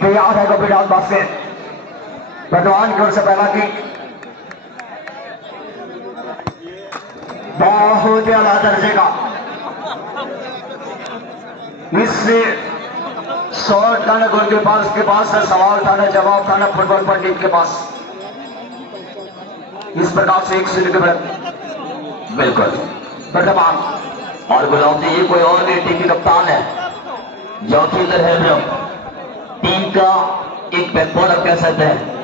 तैयार है गोपी down basket. Burdwan की ओर से पहला किक बहुत ही अला दर्जे का। इससे 100 टन गोल के पास सवाल उठाना, जवाब उठाना फुटबॉल पंडित के पास। इस प्रकार से 1-0 के बढ़त। बिल्कुल वर्तमान और गुलाम जी ये कोई और नहीं, टीम के कप्तान है जोखिंदर हेब्रम, टीम का एक बैकबोन आप कह सकते हैं।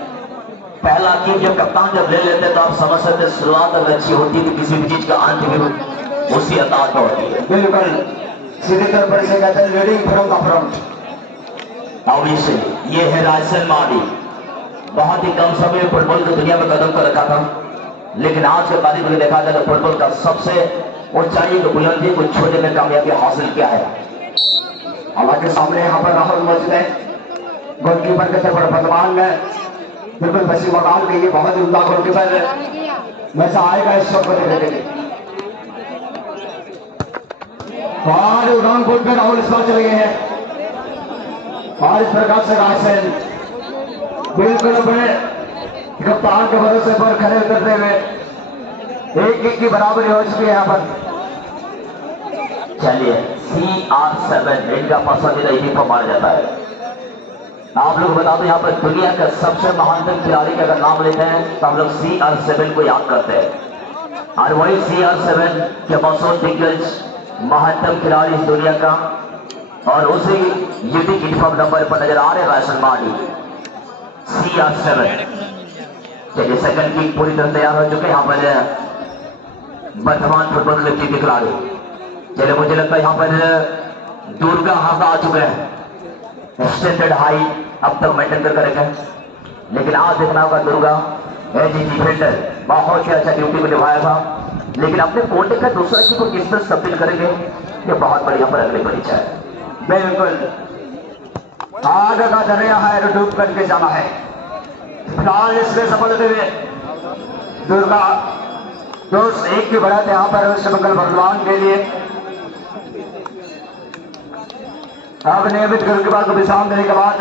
पहला किक जब कप्तान जब ले लेते तो आप समझ सकते हैं शुरुआत अगर अच्छी होती तो किसी भी चीज का अंत भी उसी अंदाज में होती है। बिल्कुल सीधी तौर पर से कहते हैं leading from the front. Obviously ये है राजसन माडी, बहुत ही कम समय में फुटबॉल की दुनिया में कदम को रखा था, लेकिन आज के तारीख में देखा जाए तो फुटबॉल का सबसे ऊंचाई को बुलंदी को छूने में कामयाबी हासिल किया है। हालांकि सामने यहाँ पर राहुल मौजूद है, गोलकीपर के तरफ वर्तमान में बिल्कुल पश्चिम बंगाल के ये बहुत ही उम्दा गोलकीपर वैसा आएगा इस शो को देखने के लिए। और उड़ान बोल पे राहुल इस बार चले गए हैं और इस प्रकार से राजसेन बिल्कुल अपने कप्तान के भरोसे पर खड़े उतरते हुए 1-1 की बराबरी हो चुकी है यहाँ पर। चलिए CR7 इनका पसंदीदा यूनिफॉर्म माना जाता है। आप लोग बता दो यहाँ पर दुनिया का सबसे महानतम खिलाड़ी का अगर नाम लेते हैं तो हम लोग CR7 को याद करते हैं, और वही CR7 के मशहूर दिग्गज महानतम खिलाड़ी इस दुनिया का, और उसी यूनिक यूनिफॉर्म नंबर पर नजर आ रहे राजसन माडी CR7। चलिए सेकंड किक पूरी तरह तैयार हो चुके हैं यहाँ पर वर्तमान फुटबॉल क्लब के खिलाड़ी। चलिए मुझे लगता है यहाँ पर दुर्गा हाथा आ चुके हैं, स्टैंडर्ड हाई अब तक मेंटेन कर करेंगे, लेकिन आज देखना होगा दुर्गा एज ए डिफेंडर बहुत ही अच्छा ड्यूटी को निभाया था, लेकिन अपने कोटे का दूसरा की को किस तरह तब्दील करेंगे ये बहुत बढ़िया पर अगली परीक्षा है। बिल्कुल आगे का दरिया है, डूब करके जाना है। फिलहाल इसमें सफल होते हुए दुर्गा 2-1 की बढ़त यहाँ पर मंगल वर्धमान के लिए। अब नियमित गोलकीपर को विश्राम देने के बाद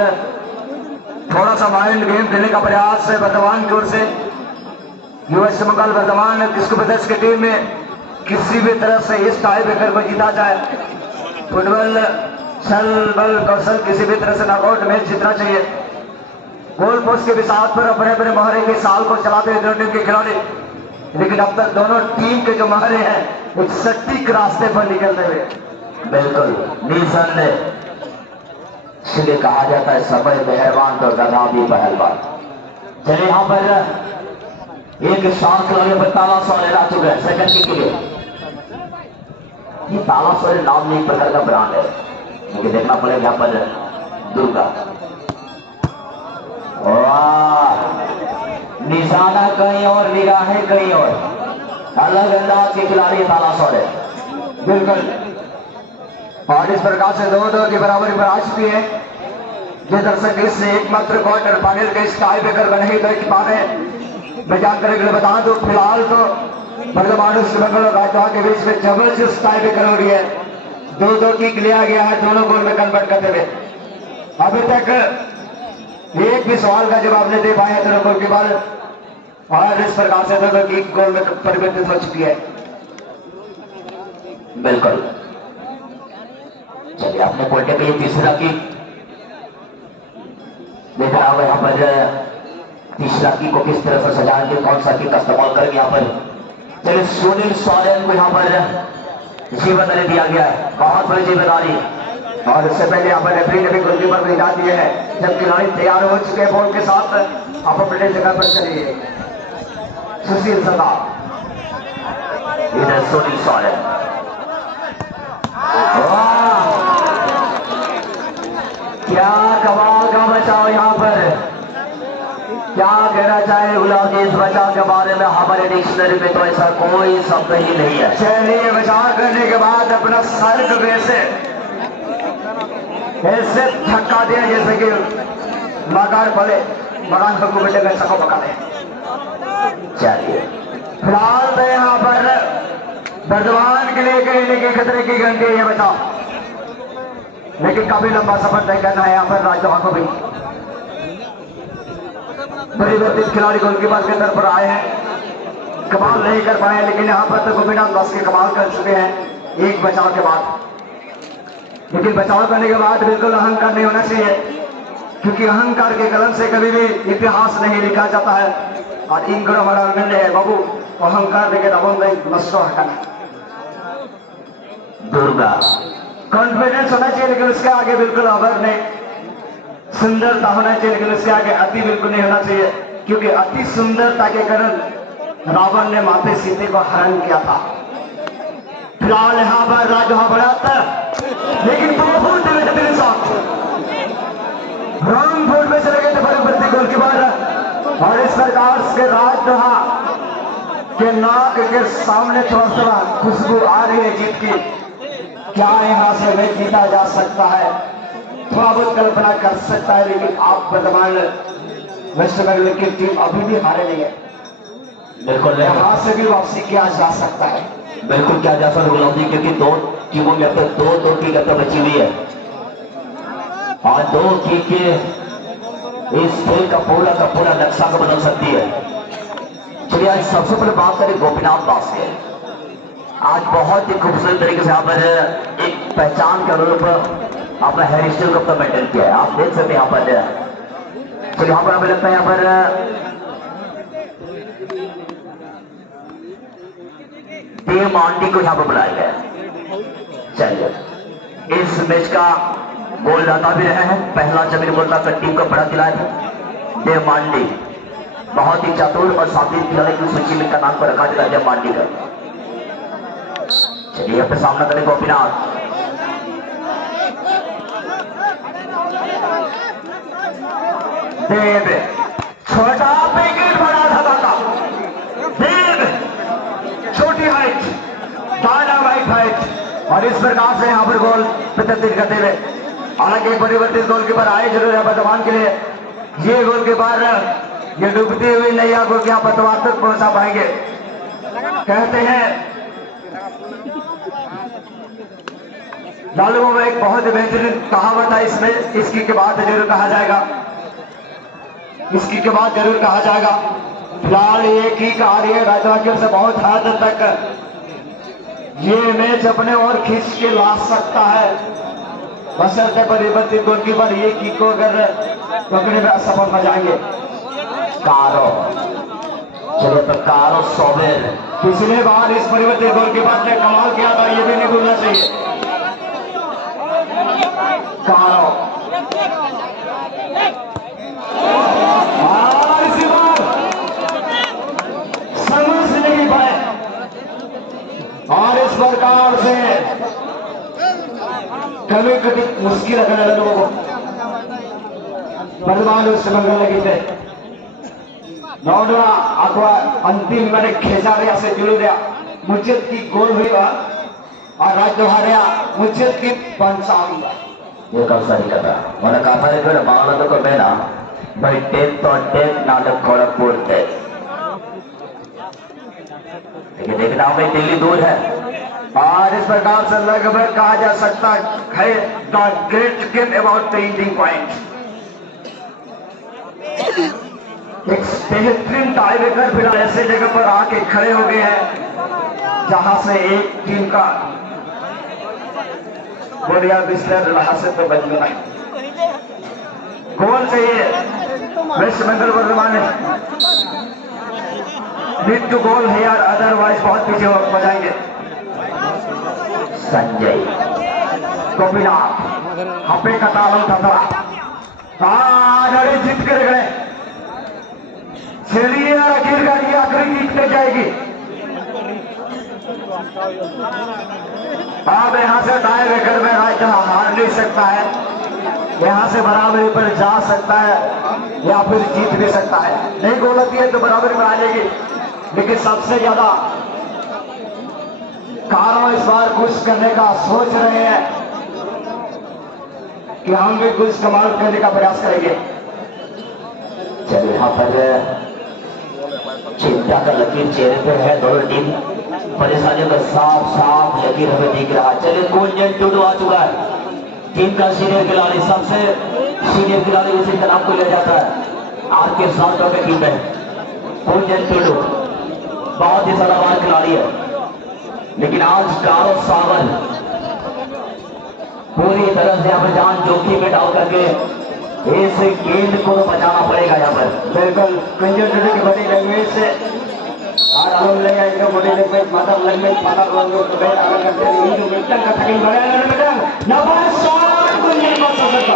थोड़ा सा माइंड गेम खेलने का प्रयास है वर्धमान की ओर से। यूएस मंगल वर्धमान किसको प्रदेश की टीम में किसी भी तरह से इस टाई ब्रेकर को जीता जाए, फुटबॉल छल बल कौशल किसी भी तरह से नॉकआउट मैच जीतना चाहिए। गोल पोस्ट के विसात पर अपने अपने महरे के साल को चलाते हैं दोनों टीम के खिलाड़ी, लेकिन अब तक दोनों टीम के जो महरे हैं एक सटीक रास्ते पर निकलते हुए। बिल्कुल निसंदेह, इसलिए कहा जाता है समय मेहरबान तो गधा भी पहलवान। चलिए यहाँ पर एक शांत खिलाड़ी पर ताला सोरे ला चुके हैं सेकंड किक के लिए। ये ताला सोरे नाम में एक प्रकार का ब्रांड है, मुझे देखना पड़ेगा यहाँ पर दुर्गा। वाह, निशाना कहीं और निगाहें कहीं और, अलग अंदाज के खिलाड़ी ताला सोरे। बिल्कुल, और इस प्रकार से 2-2 की बराबरी पर आ चुकी है। जो दर्शक इससे एकमात्र क्वार्टर फाइनल के इस टाई ब्रेकर में नहीं देख पा रहे, मैं जानकारी के लिए बता दूं फिलहाल तो वर्धमान मंगल और राजवा के बीच में जबरदस्त टाई ब्रेकर हो रही है। 2-2 किक लिया गया है, दोनों गोल में कन्वर्ट करते हुए। अभी तक एक भी सवाल का जवाब नहीं दे पाए दोनों गोलकीपर, और इस प्रकार से 2-2 किक गोल में परिवर्तित हो चुकी है। बिल्कुल, चलिए अपने कोटे पे ये तीसरा की देख रहा होगा यहाँ पर तीसरा की को किस तरह से सजाएंगे, कौन सा की का इस्तेमाल करेंगे यहाँ पर। चलिए सुनील सोरेन को यहाँ पर जीवन दिया गया है, बहुत बड़ी जिम्मेदारी। और इससे पहले यहाँ पर रेफरी ने भी गोलकीपर को हिदायत दी है, जब खिलाड़ी तैयार हो चुके हैं बॉल के साथ आप अपने जगह पर चलिए। सुशील सरदार, इधर सुनील सोरेन, क्या कमाल का बचाव यहाँ पर, क्या कहना चाहे गुलाम इस बचाव के बारे में हमारे डिक्शनरी में तो ऐसा कोई शब्द ही नहीं है। चलिए बचाव करने के बाद अपना सर को ऐसे धक्का दिया जैसे कि मकान पड़े, मकान को बेटे का सको पका दे। चलिए फिलहाल तो यहाँ पर वर्धमान के लिए कहने के खतरे की घंटी है ये बचाओ, लेकिन काफी लंबा सफर तय करना है यहाँ पर राजवा को भी। परिवर्तित खिलाड़ी गोलकीपर के तरफ पर आए हैं, कमाल नहीं कर पाए, लेकिन यहाँ पर तो गोपीनाथ बस के कमाल कर चुके हैं एक बचाव के बाद। लेकिन बचाव करने के बाद बिल्कुल अहंकार नहीं होना चाहिए, क्योंकि अहंकार के कलम से कभी भी इतिहास नहीं लिखा जाता है। और इन गुण हमारा मिलने है बाबू, अहंकार लेके दबों नहीं नष्ट हटाना। दुर्गा कॉन्फिडेंस होना चाहिए, लेकिन उसके आगे बिल्कुल अबर नहीं। सुंदरता होना चाहिए, लेकिन उसके आगे अति बिल्कुल नहीं होना चाहिए, क्योंकि अति सुंदरता के कारण रावण ने माते सीते को हरण किया था। फिलहाल यहाँ पर राजा बढ़ाता, लेकिन बहुत रंग फूट में चले गए थे परिवर्तित गोलकीपर। और इस प्रकार से राजदोहा के नाक के सामने थोड़ा सा खुशबू आ रही है जीत की। क्या यहाँ से मैच जीता जा सकता है? थोड़ा बहुत कल्पना कर सकता है, लेकिन आप वर्तमान वेस्ट बंगाल की टीम अभी भी हारे नहीं है। बिल्कुल यहाँ से भी वापसी किया जा सकता है, बिल्कुल क्या जा सकता गुलाम जी, क्योंकि दो टीमों में अब तक दो की गत्ता बची हुई है और 2 की के इस खेल का पूरा नक्शा को बदल सकती है। चलिए आज सबसे पहले बात करें गोपीनाथ दास के। आज बहुत ही खूबसूरत तरीके से यहाँ पर एक पहचान के अनुरूप अपना हेयर स्टाइल को अपना मेंटेन किया है। आप देख सकते हैं यहाँ पर, तो यहाँ पर हमें लगता है यहाँ पर देव मांडी को यहाँ पर बुलाया गया। चलिए इस मैच का गोलदाता भी रहे हैं, पहला जमीन गोलदाता टीम को बड़ा खिलाया था देव मांडी। बहुत ही चतुर और साथी खिलाड़ी की सूची में का नाम को रखा गया देव मांडी का। चलिए यहाँ पे सामना करें गोपीनाथ। देव छोटा पैकेट बड़ा धमाका, देव छोटी हाइट डायनामाइट हाइट, और इस प्रकार से यहाँ पर गोल प्रदर्शित करते हुए। हालांकि परिवर्तित गोलकीपर आए जरूर है वर्तमान के लिए। ये गोलकीपर ये डूबती हुई नैया को क्या पतवार तक पहुंचा पाएंगे। कहते हैं लालू में एक बहुत बेहतरीन कहावत है, इसमें इसकी के बाद जरूर कहा जाएगा, इसकी के बाद जरूर कहा जाएगा। फिलहाल ये की कार्य राजवा की ओर से बहुत हद तक ये मैच अपने और खींच के ला सकता है, बशर्ते परिवर्तित गोलकीपर ये की को अगर पकड़ने में असफल हो जाएंगे। कारो चलिए तो कारो सोबेर, पिछले बार इस परिवर्तित गोलकीपर ने कमाल किया था, ये भी नहीं भूलना चाहिए। कारो इसी बार समझ नहीं पाए, और इस प्रकार से कभी कभी मुश्किल लगने लोगों को वर्तमान उससे बंगल लगी थे नौडवा अथवा अंतिम मैंने खेचा रहा से जुड़ गया मुझे की गोल हुई और राज्य हारिया मुझे की पंचावी ये कब सही कर रहा मैंने कहा था लेकिन बांग्ला तो मेरा भाई टेक तो टेक नाटक खड़गपुर टेक, लेकिन देखना हमें दिल्ली दूर है। और इस प्रकार से लगभग कहा जा सकता है the great game about the ending point. एक बेहतरीन टाई ब्रेकर फिलहाल ऐसे जगह पर आके खड़े हो गए हैं जहां से एक टीम का बोलिया बिस्तर वहां से तो बच गया। गोल चाहिए वेस्ट बंगाल वर्तमान में, नीड टू गोल है यार, अदरवाइज बहुत पीछे हो जाएंगे। संजय गोपीनाथ हपे का तालम था लड़े जीत कर गए। चलिए आखिरकार ये आखिरी जीतने जाएगी। अब यहाँ से दाएं वेकर में राजा हार नहीं सकता है, यहाँ से बराबरी पर जा सकता है या फिर जीत भी सकता है। नहीं गोल होती है तो बराबरी में आ जाएगी, लेकिन सबसे ज्यादा कारों इस बार कुछ करने का सोच रहे हैं कि हम भी कुछ कमाल करने का प्रयास करेंगे। चलिए यहाँ पर चिंता का लकीर चेहरे पे है, दोनों टीम परेशानियों का साफ साफ लकीर हमें दिख रहा है। चलिए गोल्डन टूडू आ चुका है, टीम का सीनियर खिलाड़ी, सबसे सीनियर खिलाड़ी उसी का नाम को लिया जाता है। आर के साल्टो की टीम है। पूजन टुडू बहुत ही सदाबहार खिलाड़ी है, लेकिन आज कारो सावन पूरी तरह से यहाँ पर जान जोखिम में डाल करके इस गेंद को बचाना पड़ेगा। यहाँ पर बिल्कुल कंजर टुडू की बड़ी लैंग्वेज से और हम ले आएंगे बड़ी लैंग्वेज माता लैंग्वेज माता लैंग्वेज तो बेटा अगर करते हैं ये जो मिलकर का थकी बड़ा बेटा नंबर 7 कंजर को सदर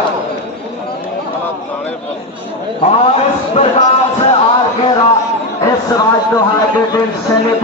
और इस प्रकार से आर के इस राज तो हार्ट सेमीफाइनल